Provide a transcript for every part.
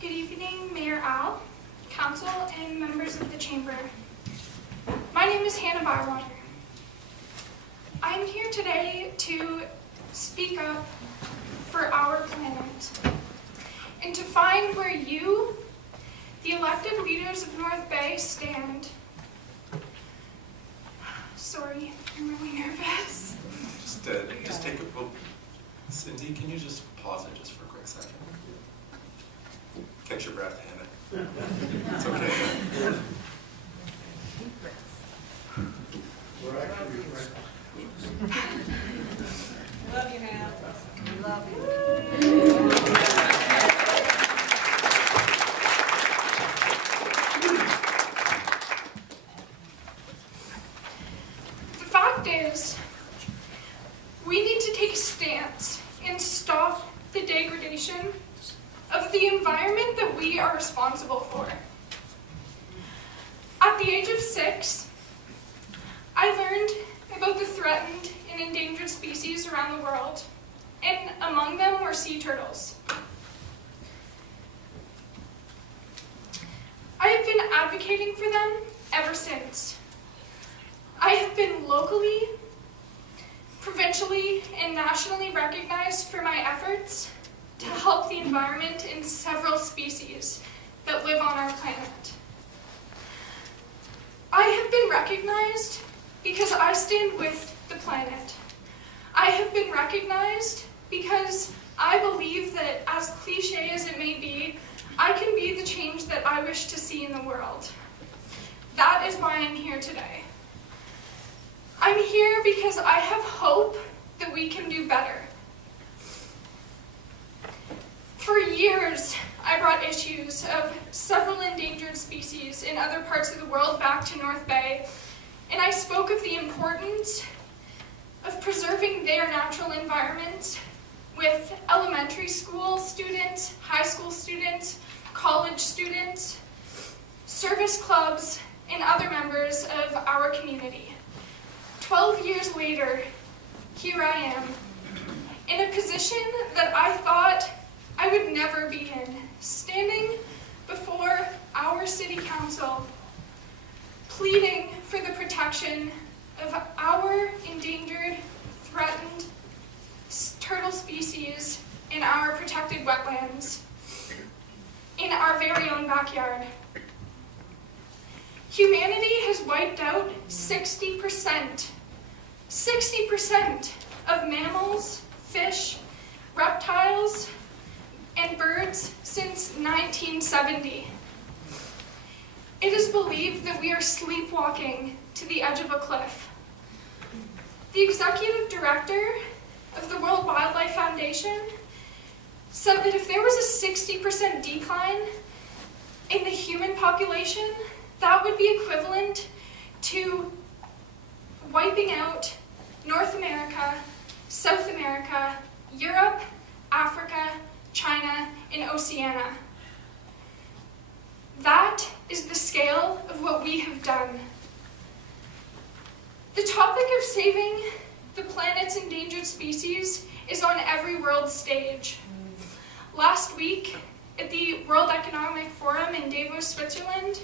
Good evening, Mayor Al, Council, and members of the Chamber. My name is Hannah Bywater. I am here today to speak up for our planet and to find where you, the elected leaders of North Bay, stand. Sorry, I'm really nervous. Just take a well, Cindy, can you just pause it just for a quick second? Catch your breath, Hannah. It's okay. We're actually friends. Love you, Hannah. Love you. The fact is, we need to take a stance and stop the degradation of the environment that we are responsible for. At the age of 6, I learned about the threatened and endangered species around the world, and among them were sea turtles. I have been advocating for them ever since. I have been locally, provincially, and nationally recognized for my efforts to help the environment and several species that live on our planet. I have been recognized because I stand with the planet. I have been recognized because I believe that, as cliche as it may be, I can be the change that I wish to see in the world. That is why I'm here today. I'm here because I have hope that we can do better. For years, I brought issues of several endangered species in other parts of the world back to North Bay, and I spoke of the importance of preserving their natural environments with elementary school students, high school students, college students, service clubs, and other members of our community. 12 years later, here I am, in a position that I thought I would never be in, standing before our city council, pleading for the protection of our endangered, threatened turtle species in our protected wetlands, in our very own backyard. Humanity has wiped out 60% of mammals, fish, reptiles, and birds since 1970. It is believed that we are sleepwalking to the edge of a cliff. The executive director of the World Wildlife Foundation said that if there was a 60% decline in the human population, that would be equivalent to wiping out North America, South America, Europe, Africa, China, and Oceania. That is the scale of what we have done. The topic of saving the planet's endangered species is on every world stage. Last week, at the World Economic Forum in Davos, Switzerland,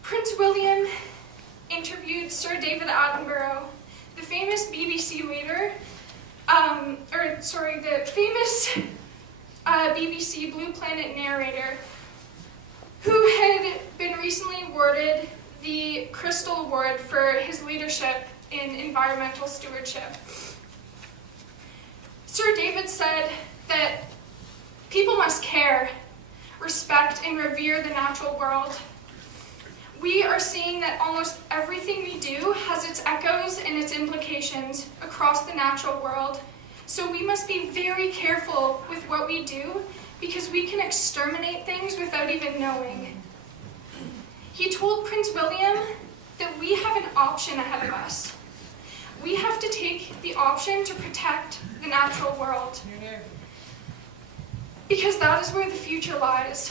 Prince William interviewed Sir David Attenborough, the famous BBC leader, the famous BBC Blue Planet narrator, who had been recently awarded the Crystal Award for his leadership in environmental stewardship. Sir David said that people must care, respect, and revere the natural world. We are seeing that almost everything we do has its echoes and its implications across the natural world. So we must be very careful with what we do, because we can exterminate things without even knowing. He told Prince William that we have an option ahead of us. We have to take the option to protect the natural world, because that is where the future lies.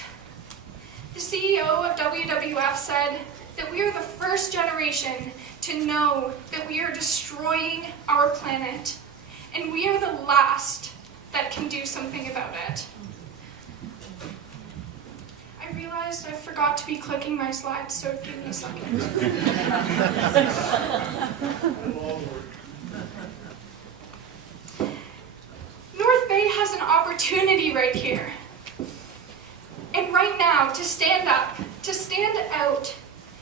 The CEO of WWF said that we are the first generation to know that we are destroying our planet, and we are the last that can do something about it. realized I forgot to be clicking my slides, so give me a second. North Bay has an opportunity right here. And right now, to stand up, to stand out,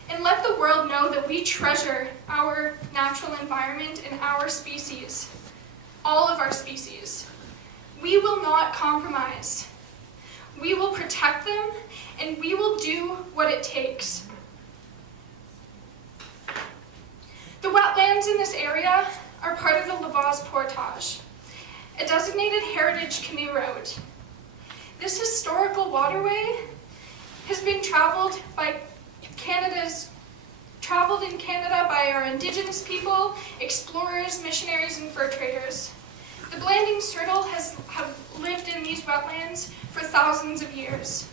and let the world know that we treasure our natural environment and our species, all of our species. We will not compromise. We will protect them, and we will do what it takes. The wetlands in this area are part of the Lavaz Portage, a designated heritage canoe route. This historical waterway has been traveled in Canada by our Indigenous people, explorers, missionaries, and fur traders. The Blandings turtle have lived in these wetlands for thousands of years.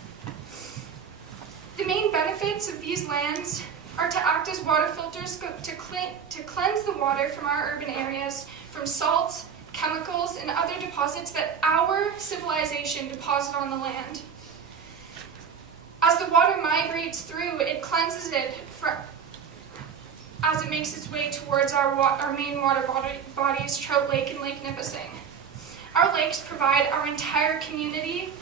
The main benefits of these lands are to act as water filters to cleanse the water from our urban areas from salts, chemicals, and other deposits that our civilization deposit on the land. As the water migrates through, it cleanses it as it makes its way towards our main water bodies, Trout Lake and Lake Nipissing. Our lakes provide our entire community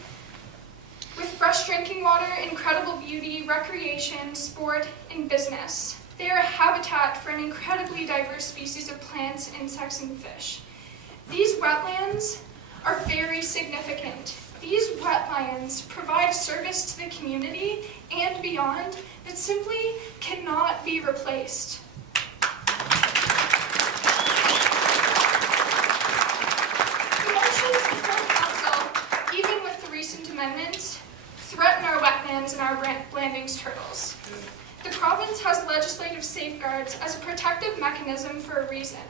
with fresh drinking water, incredible beauty, recreation, sport, and business. They are a habitat for an incredibly diverse species of plants, insects, and fish. These wetlands are very significant. These wetlands provide service to the community and beyond that simply cannot be replaced. The motions before Council, even with the recent amendments, threaten our wetlands and our Blandings turtles. The province has legislative safeguards as a protective mechanism for a reason.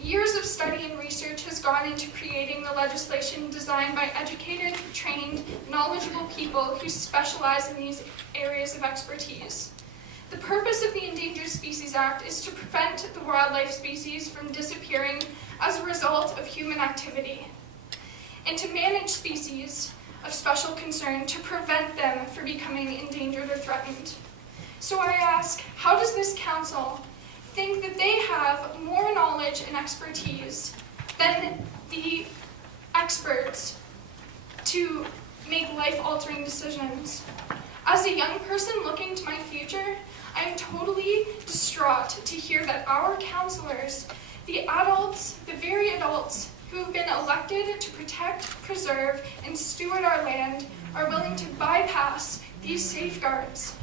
Years of study and research has gone into creating the legislation designed by educated, trained, knowledgeable people who specialize in these areas of expertise. The purpose of the Endangered Species Act is to prevent the wildlife species from disappearing as a result of human activity, and to manage species of special concern to prevent them from becoming endangered or threatened. So I ask, how does this council think that they have more knowledge and expertise than the experts to make life-altering decisions? As a young person looking to my future, I am totally distraught to hear that our councillors, the adults, the very adults who have been elected to protect, preserve, and steward our land, are willing to bypass these safeguards.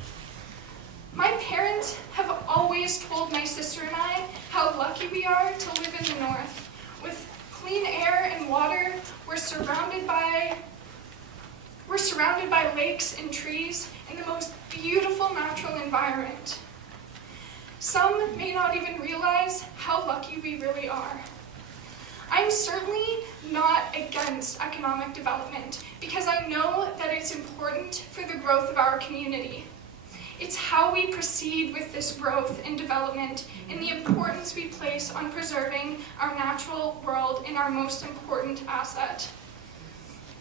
My parents have always told my sister and I how lucky we are to live in the north. With clean air and water, we're surrounded by lakes and trees and the most beautiful natural environment. Some may not even realize how lucky we really are. I'm certainly not against economic development because I know that it's important for the growth of our community. It's how we proceed with this growth and development and the importance we place on preserving our natural world and our most important asset.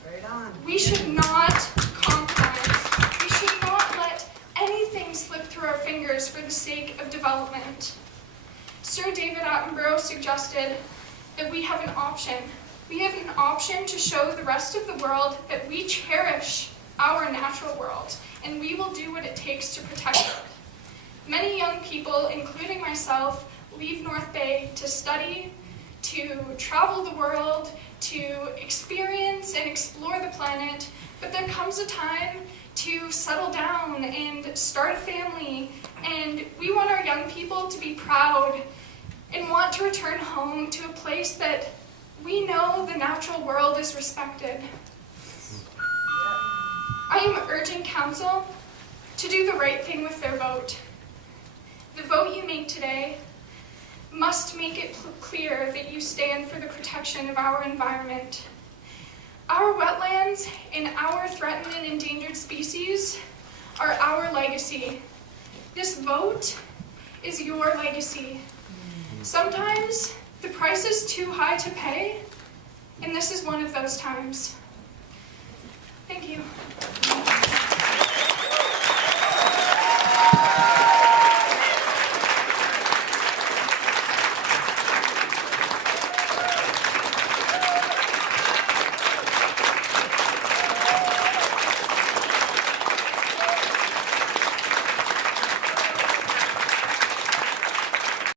Right on. We should not compromise. We should not let anything slip through our fingers for the sake of development. Sir David Attenborough suggested that we have an option. We have an option to show the rest of the world that we cherish our natural world, and we will do what it takes to protect it. Many young people, including myself, leave North Bay to study, to travel the world, to experience and explore the planet, but there comes a time to settle down and start a family, and we want our young people to be proud and want to return home to a place that we know the natural world is respected. I am urging Council to do the right thing with their vote. The vote you make today must make it clear that you stand for the protection of our environment. Our wetlands and our threatened and endangered species are our legacy. This vote is your legacy. Sometimes the price is too high to pay, and this is one of those times. Thank you.